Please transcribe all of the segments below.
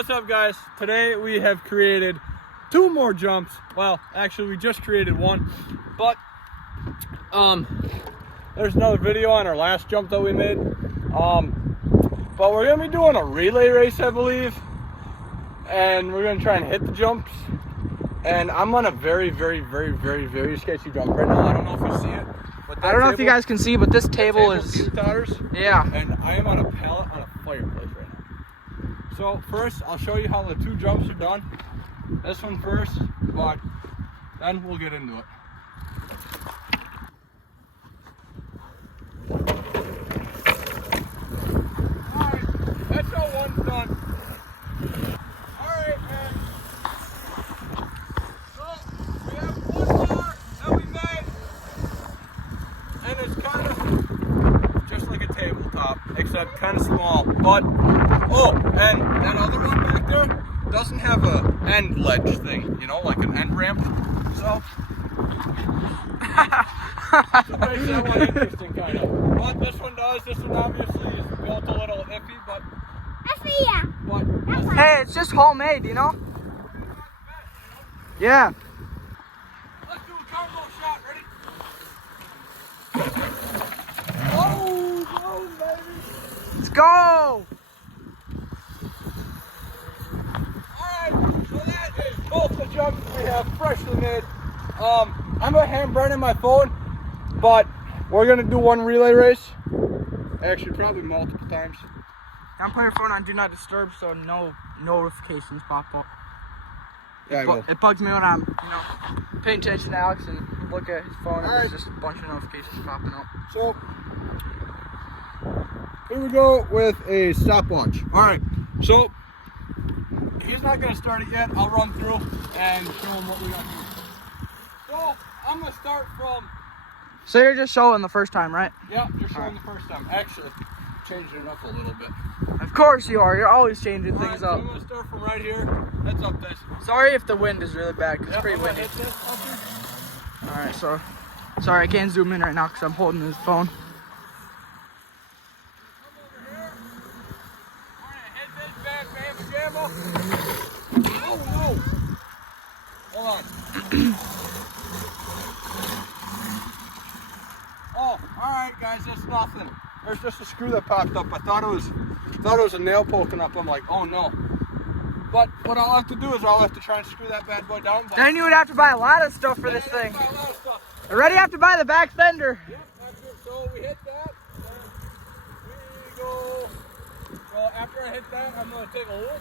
What's up, guys? Today we have created 2 more jumps. Well, actually we just created 1, but there's another video on our last jump that we made. But we're gonna be doing a relay race, I believe, and we're gonna try and hit the jumps. And I'm on a very sketchy jump right now. I don't know if you see it. But I don't know if you guys can see, but this table is yeah. And I am on a pallet on a fireplace right now. So first, I'll show you how the 2 jumps are done. This one first, but then we'll get into it. Alright, that's how one's done. Alright, man. So, we have 1 bar that we made. And it's kind of just like a tabletop, except kind of small. But, oh, and that other one back there doesn't have a end ledge thing, you know, like an end ramp. So makes that one interesting, kind of. But this one does. This one obviously is built a little iffy, but Hey, it's just homemade, you know? Yeah. Let's do a combo shot. Ready? Oh, no, baby. Let's go! Alright, so that is both the jumps we have freshly made. I'm gonna hand Brennan my phone, but we're gonna do 1 relay race. Actually, probably multiple times. I'm putting your phone on Do Not Disturb so no notifications pop up. Yeah, I will. It bugs me when I'm, paying attention to Alex and look at his phone and there's just a bunch of notifications popping up. So, here we go with a stopwatch. Alright, so he's not going to start it yet. I'll run through and show him what we got here. So, I'm going to start from... So you're just showing the first time, right? Yeah, just showing the first time. Actually, changed it up a little bit. Of course you are. You're always changing things So up. I'm going to start from right here. That's up this. Sorry if the wind is really bad because it's pretty windy. Hit this up here. Alright, so... Sorry, I can't zoom in right now because I'm holding his phone. Come over here. Alright, hit this bad mamma jamma. Oh no! Hold on. Oh, alright guys, that's nothing. There's just a screw that popped up. I thought it was a nail poking up. I'm like, oh no. But what I'll have to do is I'll have to try and screw that bad boy down. Then you would have to buy a lot of stuff for this thing. Already have to buy the back fender. Yep, that's it. So we hit that. We go. Well, after I hit that, I'm going to take a look.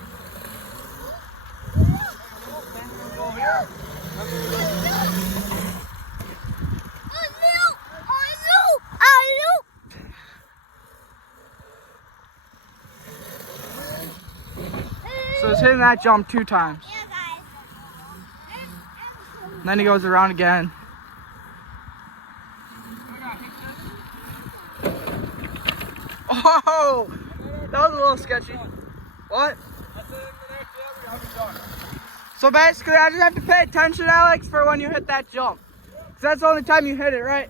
Then we're going to go here. So it's hitting that jump 2 times. Yeah, guys. And then he goes around again. Oh, that was a little sketchy. What? So basically, I just have to pay attention, Alex, for when you hit that jump. Because that's the only time you hit it, right?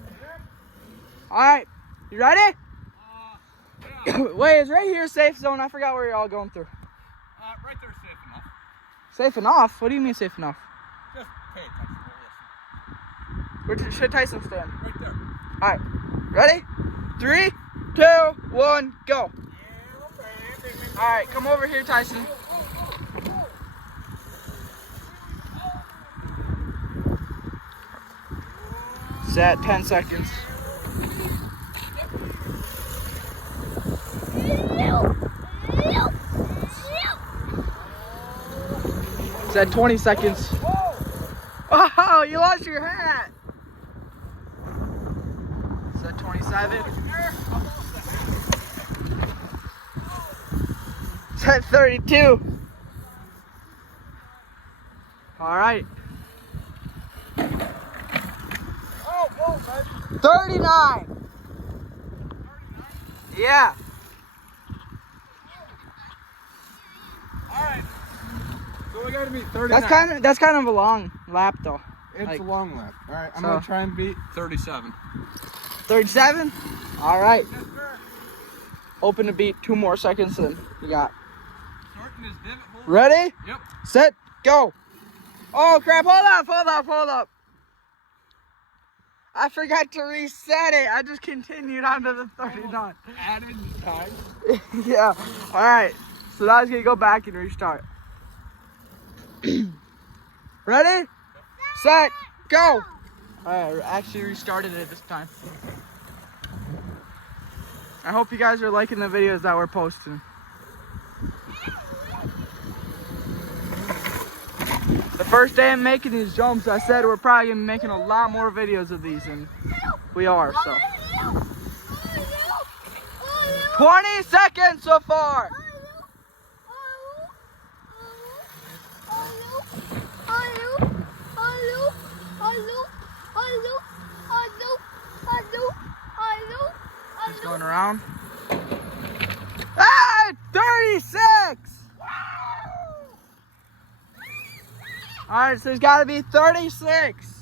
Alright, you ready? Yeah. Wait, is right here safe zone? I forgot where you're all going through. Right there, safe enough. Safe enough? What do you mean safe enough? Just pay attention. Where should Tyson stand? Right there. Alright, ready? 3, 2, 1, go. Alright, come over here, Tyson. Set 10 seconds. Set 20 seconds. Oh, you lost your hat. Set 27. Set 32. All right. 39. Yeah. All right. So we got to beat 39. That's kind of a long lap though. It's like, a long lap. All right, I'm so, gonna try and beat 37. 37? All right. Yes, sir. Open to beat 2 more seconds, and you got. Starting his divot hole Ready? Yep. Set, go. Oh crap, hold up. I forgot to reset it. I just continued on to the 39. Added time. Yeah, all right. So now I was gonna go back and restart. Ready? Set, go. All right, I actually restarted it this time. I hope you guys are liking the videos that we're posting. The first day I'm making these jumps, I said we're probably gonna be making a lot more videos of these, and we are, so. 20 seconds so far. Just going around. Ah, 36. All right, so it's got to be 36.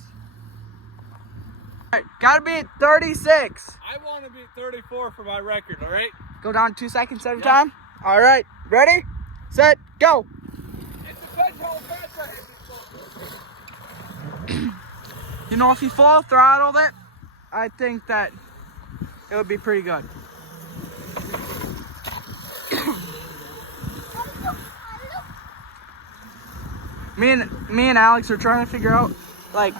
All right, got to be 36. I want to be 34 for my record, all right? Go down 2 seconds at a time. All right, ready, set, go. It depends how fast I hit this. You know, if you full throttled it, I think that it would be pretty good. Me and Alex are trying to figure out like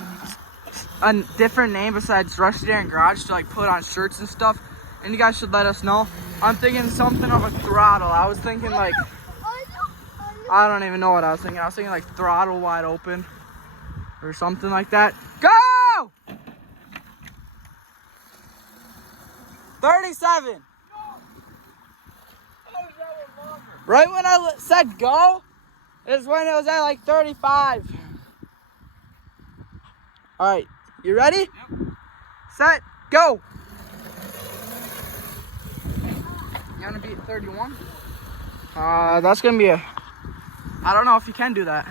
a different name besides Rusty Darren Garage to like put on shirts and stuff. And you guys should let us know. I'm thinking something of a throttle. I was thinking like, I don't even know what I was thinking. I was thinking like throttle wide open or something like that. Go! 37. Right when I said go is when it was at like 35. All right, you ready? Yep. Set, go. You gonna be at 31? That's gonna be I don't know if you can do that.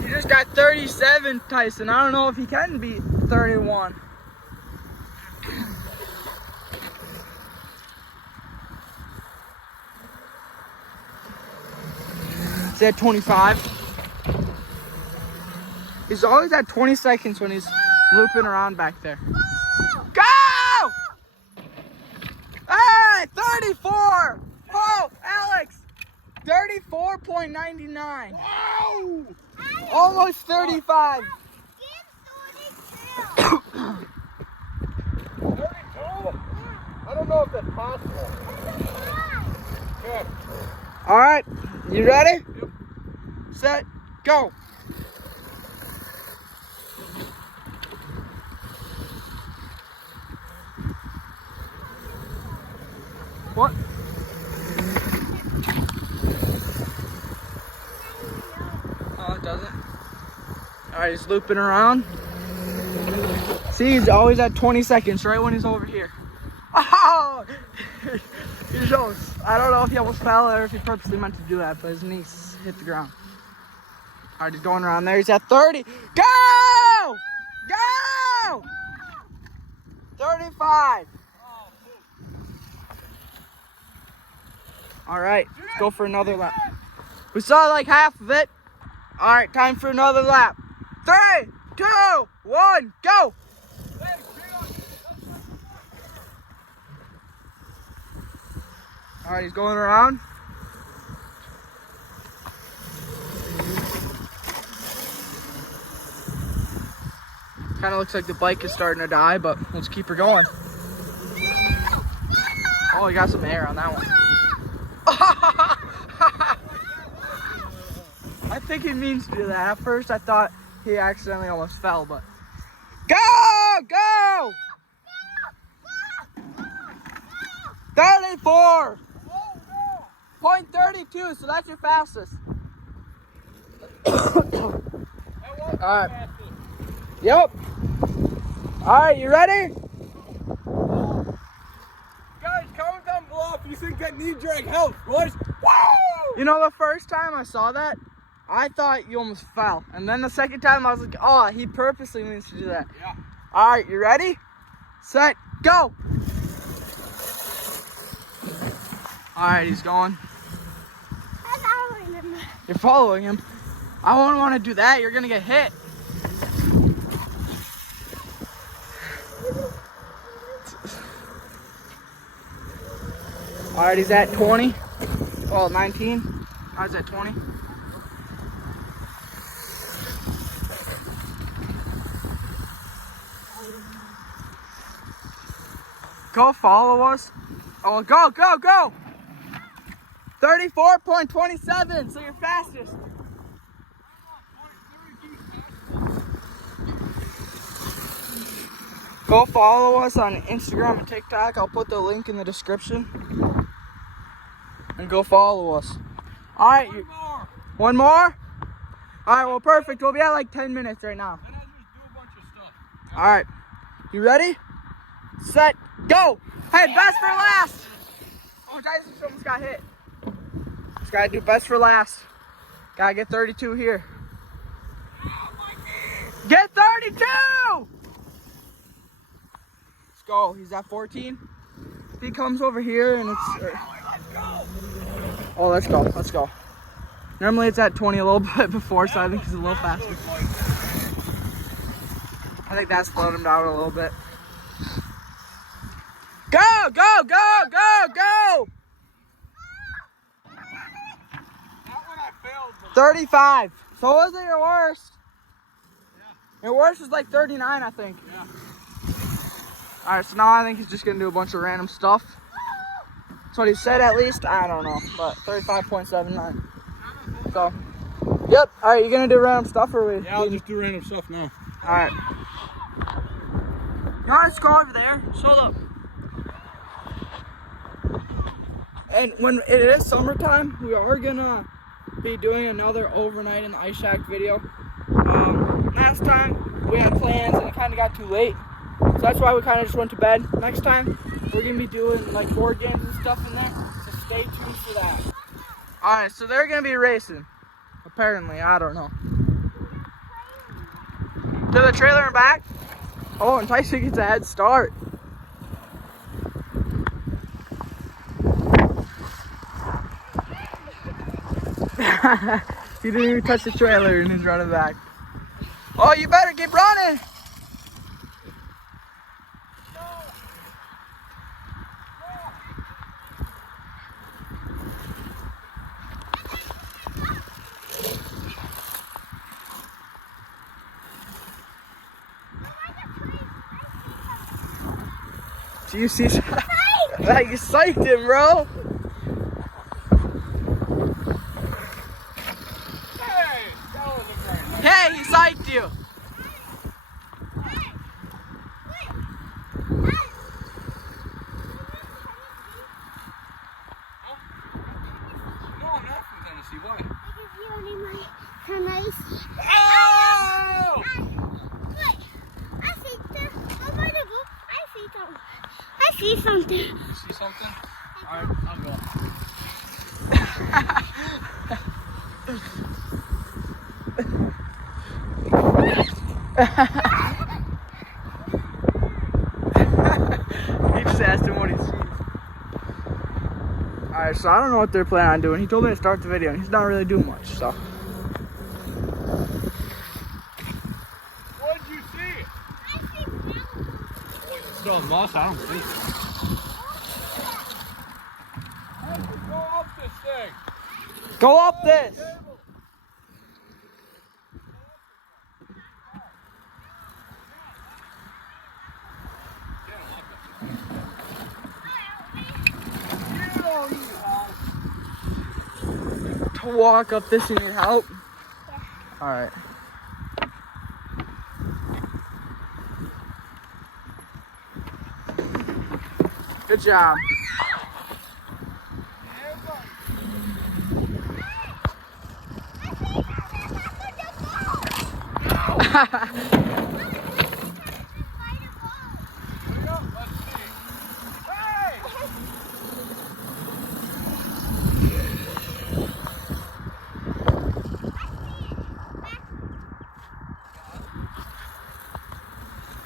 You just got 37, Tyson. I don't know if you can beat 31. Is at 25? He's always at 20 seconds when he's looping around back there. Go! Hey, 34! Oh, Alex! 34.99. Wow! Almost 35. 32? I don't know if that's possible. Good. All right, you ready? Yep. Set, go. What? Oh, it doesn't. All right, he's looping around. See, he's always at 20 seconds, right when he's over here. Oh! He shows. I don't know if he almost fell or if he purposely meant to do that, but his knees hit the ground. All right, he's going around there. He's at 30. Go! Go! 35. All right, let's go for another lap. We saw like half of it. All right, time for another lap. 3, 2, 1, go! All right, he's going around. Kind of looks like the bike is starting to die, but let's keep her going. Oh, he got some air on that one. I think he means to do that. At first, I thought he accidentally almost fell, but go! 34! 0.32, so that's your fastest. Alright. Yep. Alright, you ready? Guys, comment down below if you think that knee drag helps, boys. Woo! You know, the first time I saw that, I thought you almost fell. And then the second time, I was like, oh, he purposely means to do that. Yeah. Alright, you ready? Set, go! All right, he's going. I'm following him. You're following him. I wouldn't want to do that. You're gonna get hit. All right, he's at 20. Well, 19. I was at 20. Go follow us. Oh, go, go, go. 34.27, so you're fastest. Go follow us on Instagram and TikTok. I'll put the link in the description. And go follow us. All right. One more. One more? All right, well, perfect. We'll be at like 10 minutes right now. Then I just do a bunch of stuff. All right. You ready? Set, go. Hey, best for last. Oh, Tyson almost got hit. Just gotta do best for last. Gotta get 32 here. Get 32! Let's go. He's at 14. He comes over here and it's... Oh, let's go. Let's go. Normally it's at 20 a little bit before, so I think he's a little faster. I think that slowed him down a little bit. Go, go, go, go, go! 35. So wasn't your worst? Yeah. Your worst was like 39, I think. Yeah. All right, so now I think he's just gonna do a bunch of random stuff. That's what he said, at least. I don't know, but 35.79. So, yep. All right, you gonna do random stuff, or we? Yeah, I'll just do random stuff now. All right. You want to go over there? Hold up. And when it is summertime, we are gonna be doing another overnight in the ice shack video. Last time we had plans and it kind of got too late, so that's why we kind of just went to bed. Next time we're gonna be doing like board games and stuff in there, so stay tuned for that. All right, so they're gonna be racing. Apparently, I don't know. To the trailer and back. Oh, and Tyson gets a head start. He didn't even touch the trailer and he's running back. Oh, you better keep running. Do you see? Like, you psyched him, bro. Hey, he psyched you. No, I'm not from Tennessee. Why? Because you only like Tennessee. Oh! I see them. Oh, by the book, I see something. I see something. You see something? All right, I'll go. He just asked him what he sees. Alright, so I don't know what they're planning on doing. He told me to start the video and he's not really doing much, so. What did you see? I see them. Still moss? I don't think so. Go up this thing. Go up this! To walk up this in your help? Yeah. Alright. Good job.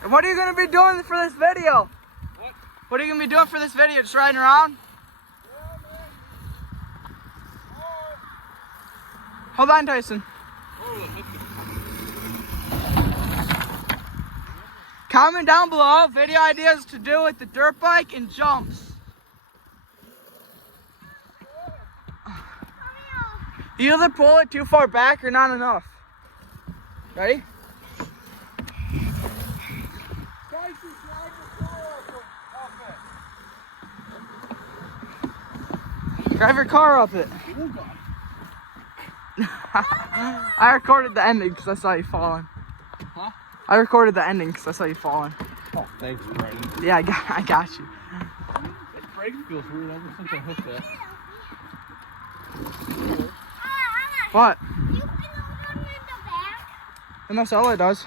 What are you going to be doing for this video? What? What are you going to be doing for this video? Just riding around? Yeah, man. Hold on, Tyson. Comment down below video ideas to do with the dirt bike and jumps. You either pull it too far back or not enough. Ready? Drive your car up it. I recorded the ending because I saw you falling. Huh? I recorded the ending because I saw you falling. Oh, thanks, Brady. Yeah, I got you. This brake feels weird ever since I hit that. What? You can hold on in the back. And that's all it does.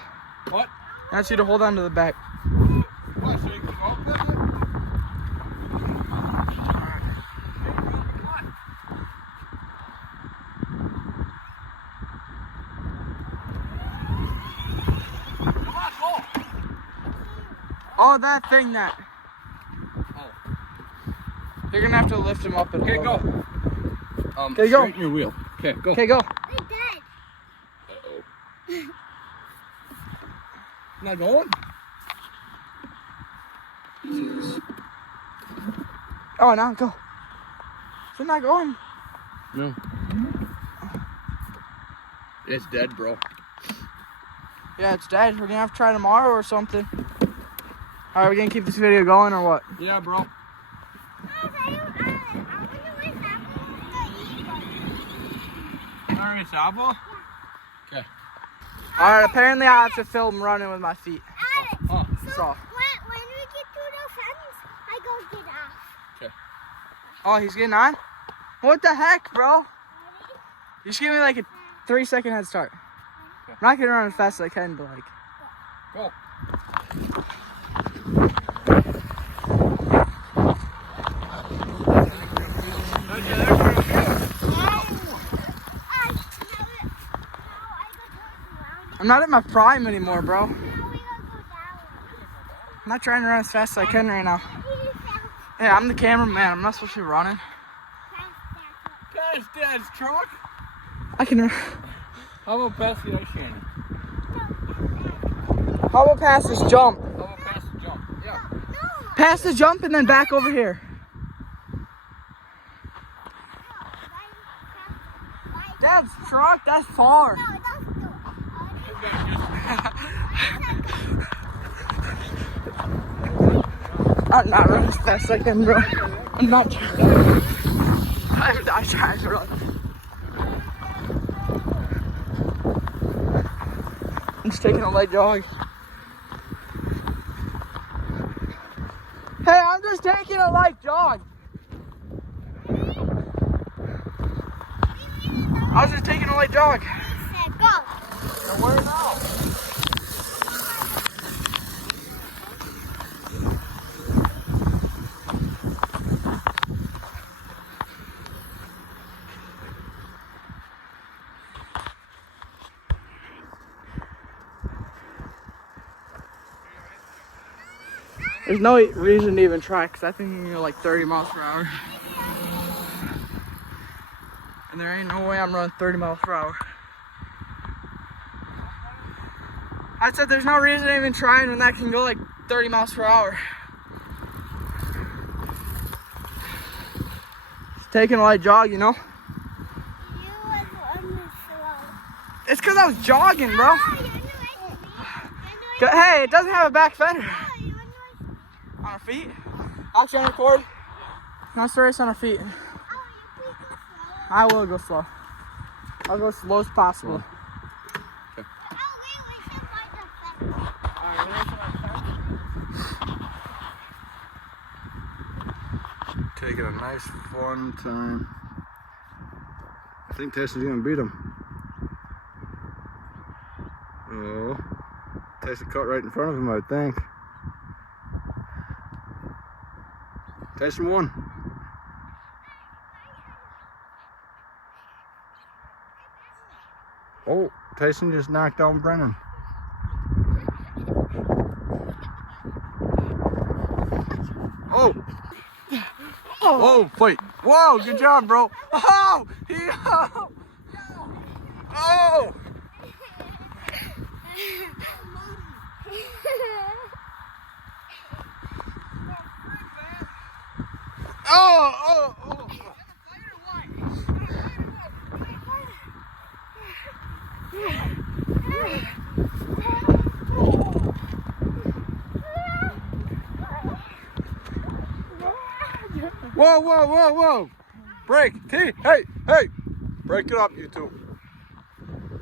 What? That's you to hold on to the back. What, so you can go with it? Oh, that thing that. Oh. You're gonna have to lift him up. Okay, go. Okay, go. Straighten your wheel. Okay, go. Okay, go. It's dead. Uh-oh. Not going? Oh, now go. Is it not going? No. It's dead, bro. Yeah, it's dead. We're gonna have to try tomorrow or something. All right, we're gonna keep this video going or what? Yeah, bro. Sorry, Sabo. Okay. All right, apparently I have to film running with my feet. Oh. So. When we get through the fence, I go get off. Okay. Oh, he's getting on? What the heck, bro? You just give me like a 3-second head start. Okay. I'm not gonna run as fast as I can, but like. Go. I'm not at my prime anymore, bro. I'm not trying to run as fast as I can right now. Yeah, I'm the cameraman. I'm not supposed to be running. Guys, Dad's truck. I can run. How about past the ice shanty? How about past this jump? How about past the jump? Yeah. Past the jump and then back over here. Dad's truck? That's far. I'm not running as fast as I can, bro. I'm not trying. I'm not trying to run. I'm just taking a light jog. Hey, I'm just taking a light jog. I was just taking a light jog. Go. Now where now? There's no reason to even try because I think you can go like 30 miles per hour. And there ain't no way I'm running 30 miles per hour. I said there's no reason to even trying when that can go like 30 miles per hour. Just taking a light jog, you know? You was on the slow. It's because I was jogging, bro. Hey, it doesn't have a back fender. On our feet? Actually, on record. Let's race on our feet. I will go slow. I'll go as slow as possible. Taking a nice fun time. I think Tyson's gonna beat him. Oh, Tyson cut right in front of him, I think. Tyson won. Oh, Tyson just knocked down Brennan. Oh! Oh, fight. Whoa, good job, bro. Oh! Oh! Oh! Whoa! Break! T! Hey! Break it up, you two.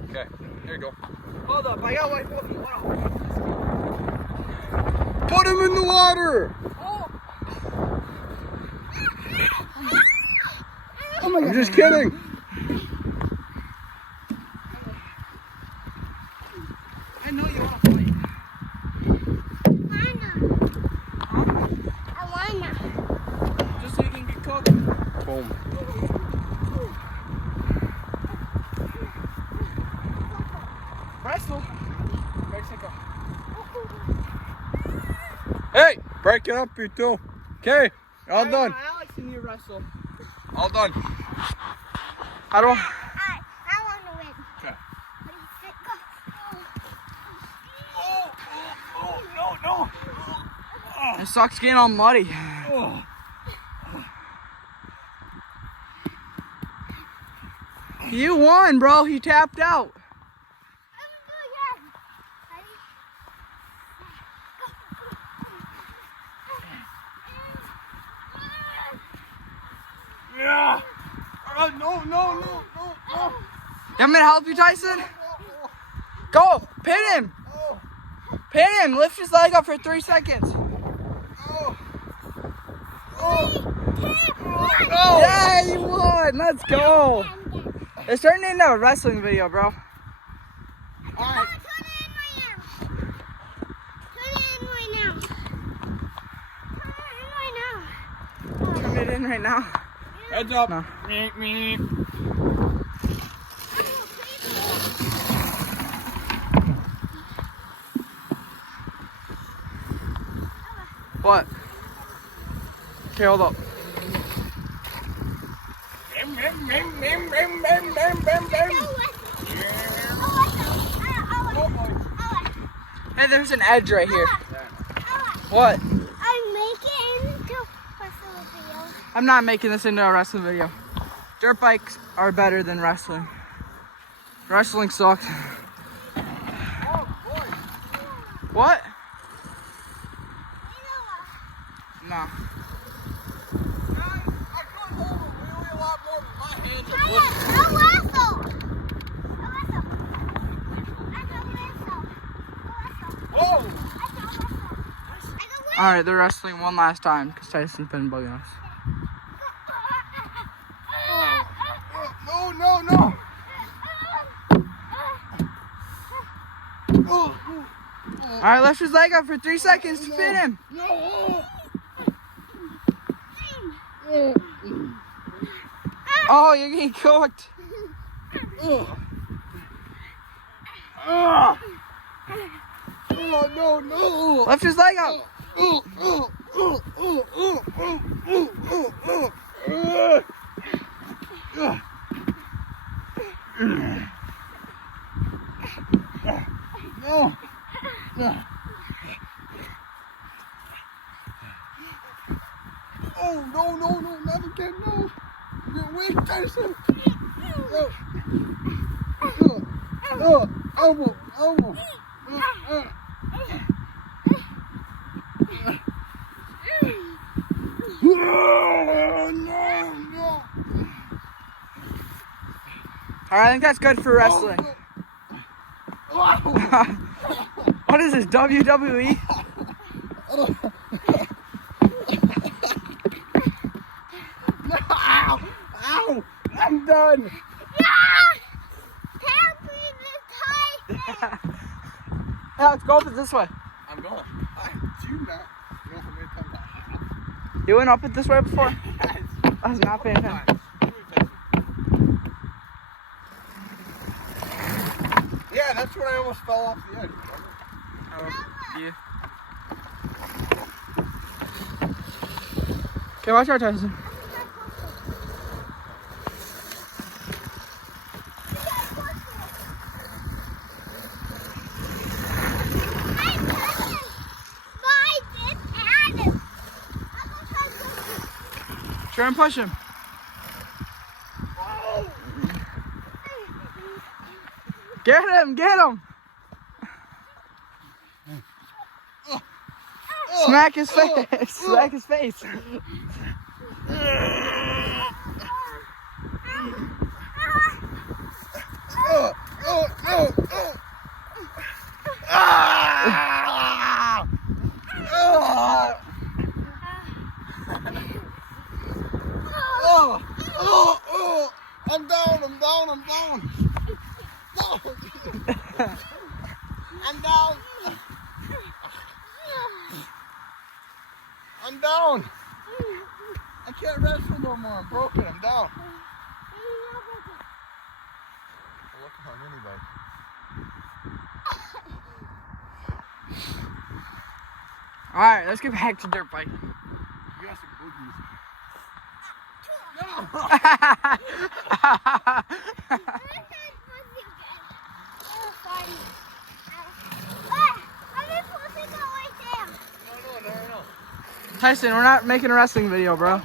Okay, here you go. Hold up, I got like wow. Put him in the water! Oh my God. I'm just kidding. I know you want to fight. I wanna. Just so you can get cooked. Boom. Wrestle. Mexico. Hey! Break it up, you two. Okay, all done. Alex and you wrestle. All done. I don't. I wanna win. Okay. Go. No. It sucks getting all muddy. Oh. You won, bro. He tapped out. Yeah. No. You want me to help you, Tyson? Go. Pin him. Pin him. Lift his leg up for 3 seconds. Yeah, you won. Let's go. It's turning into a wrestling video, bro. Alright. Turn it in right now. Heads up. No. What? Okay, hold up. Hey, there's an edge right here. What? I'm not making this into a wrestling video. Dirt bikes are better than wrestling. Wrestling sucks. What? No. Alright, they're wrestling one last time because Tyson's been bugging us. No. Alright, lift his leg up for 3 seconds to pin him. Oh, you're getting cooked. No. Lift his leg up. No. Oh, no, not again, no. You're weak, Tyson. Elbow. No. Alright, I think that's good for wrestling. What is this, WWE? Ow! I'm done. Alex, go up it this way. I'm going. I do not know how many times I have. You went up it this way before? I was not paying attention. Yeah, that's when I almost fell off the edge. Yeah. Okay, watch out, Tyson. Try and push him. Get him, get him. Smack his face, smack his face. I'm down. I'm down. I'm down. I'm down. I can't wrestle no more. I'm broken. I'm down. Look on anybody. All right, let's get back to dirt biking. You got some boogies. No. Tyson, we're not making a wrestling video, bro.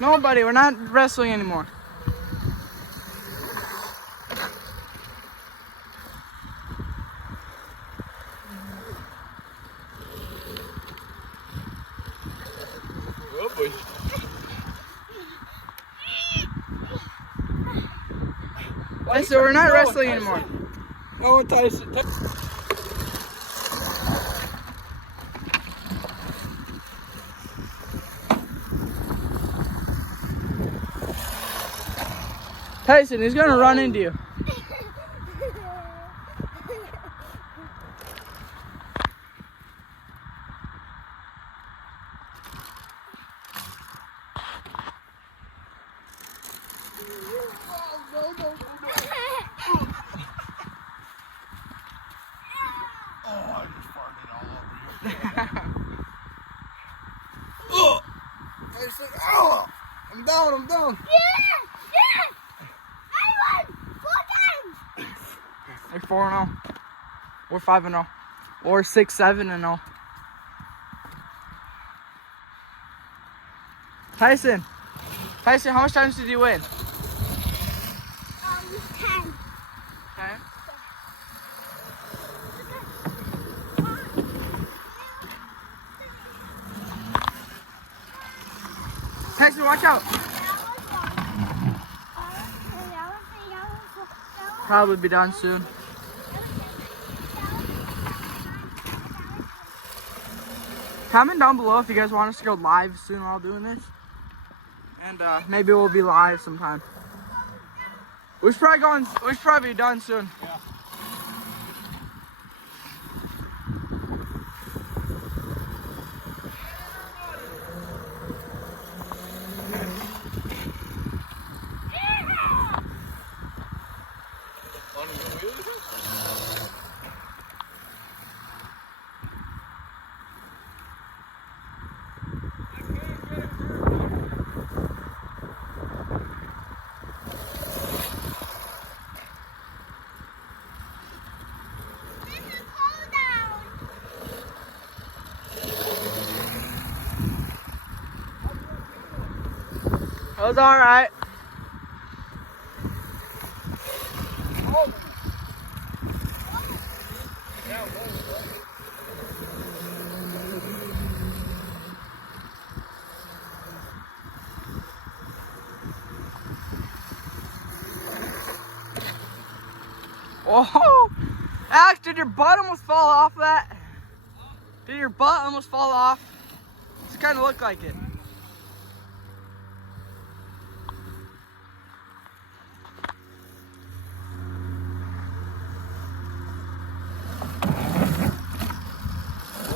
No, buddy, we're not wrestling anymore. Oh boy. Tyson, we're not wrestling anymore. No, Tyson. Tyson, he's gonna run into you. I'm down. I'm down. They're 4-0. We're 5-0. Or 6-7-0. Tyson, how much times did you win? 10. 10. Tyson, watch out. Probably be done soon. Comment down below if you guys want us to go live soon while doing this. And maybe we'll be live sometime. We should probably be done soon. Yeah. It was alright. Oh, Alex, did your butt almost fall off that? Did your butt almost fall off? It kind of looked like it.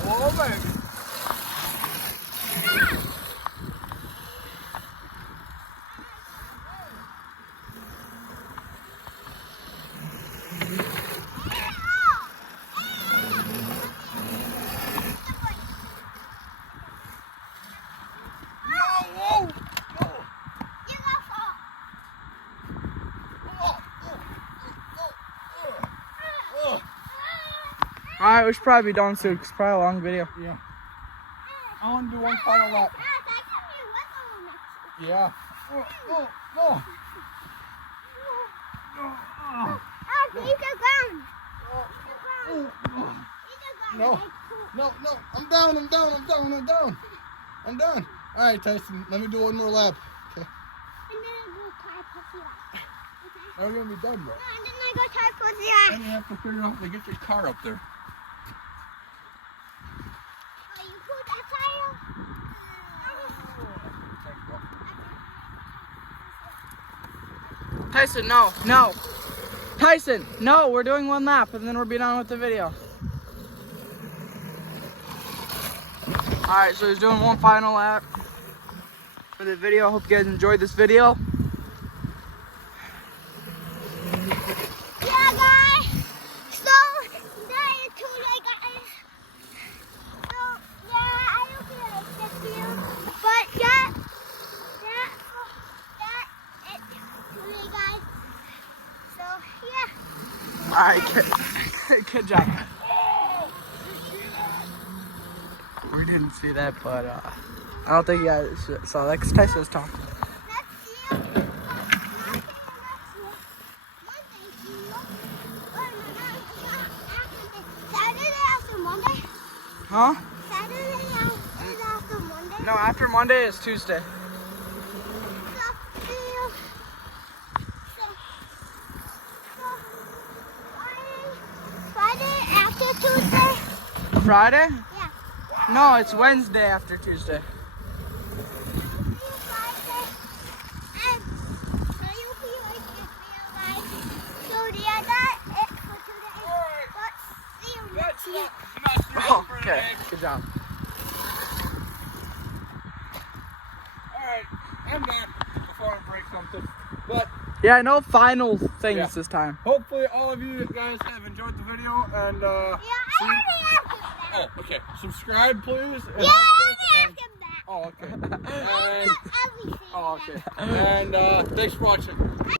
Oh, baby. Alright, we should probably be done soon because it's probably a long video. Yeah. I want to do one final lap. Yeah. Oh, oh, oh. No. No, no. I'm down. I'm done. All right, Tyson. Let me do one more lap. Okay. I'm going to be done, bro. And then I go try pussy. And you have to figure out how to get your car up there. Oh, you put that tire? Tyson, no, no. Tyson, no, we're doing one lap and then we'll be done with the video. Alright, so he's doing one final lap for the video. Hope you guys enjoyed this video. Yeah, guys. So, that is too late, guys. So, yeah, I don't feel like this video. But, that is too late, guys. So, yeah. Alright, good job. We didn't see that, but I don't think you guys saw that because Tyson was talking. Next year, not next year. Monday, Saturday after Monday? Huh? Saturday is after Monday? No, after Monday is Tuesday. Friday after Tuesday? Friday? Yeah. No, it's Wednesday after Tuesday. Oh, okay, good job. Alright, I'm done before I break something. But Yeah, no final things Yeah. this time. hopefully all of you guys have enjoyed the video and oh, okay. Subscribe please. And oh, okay. And, oh, okay. And thanks for watching.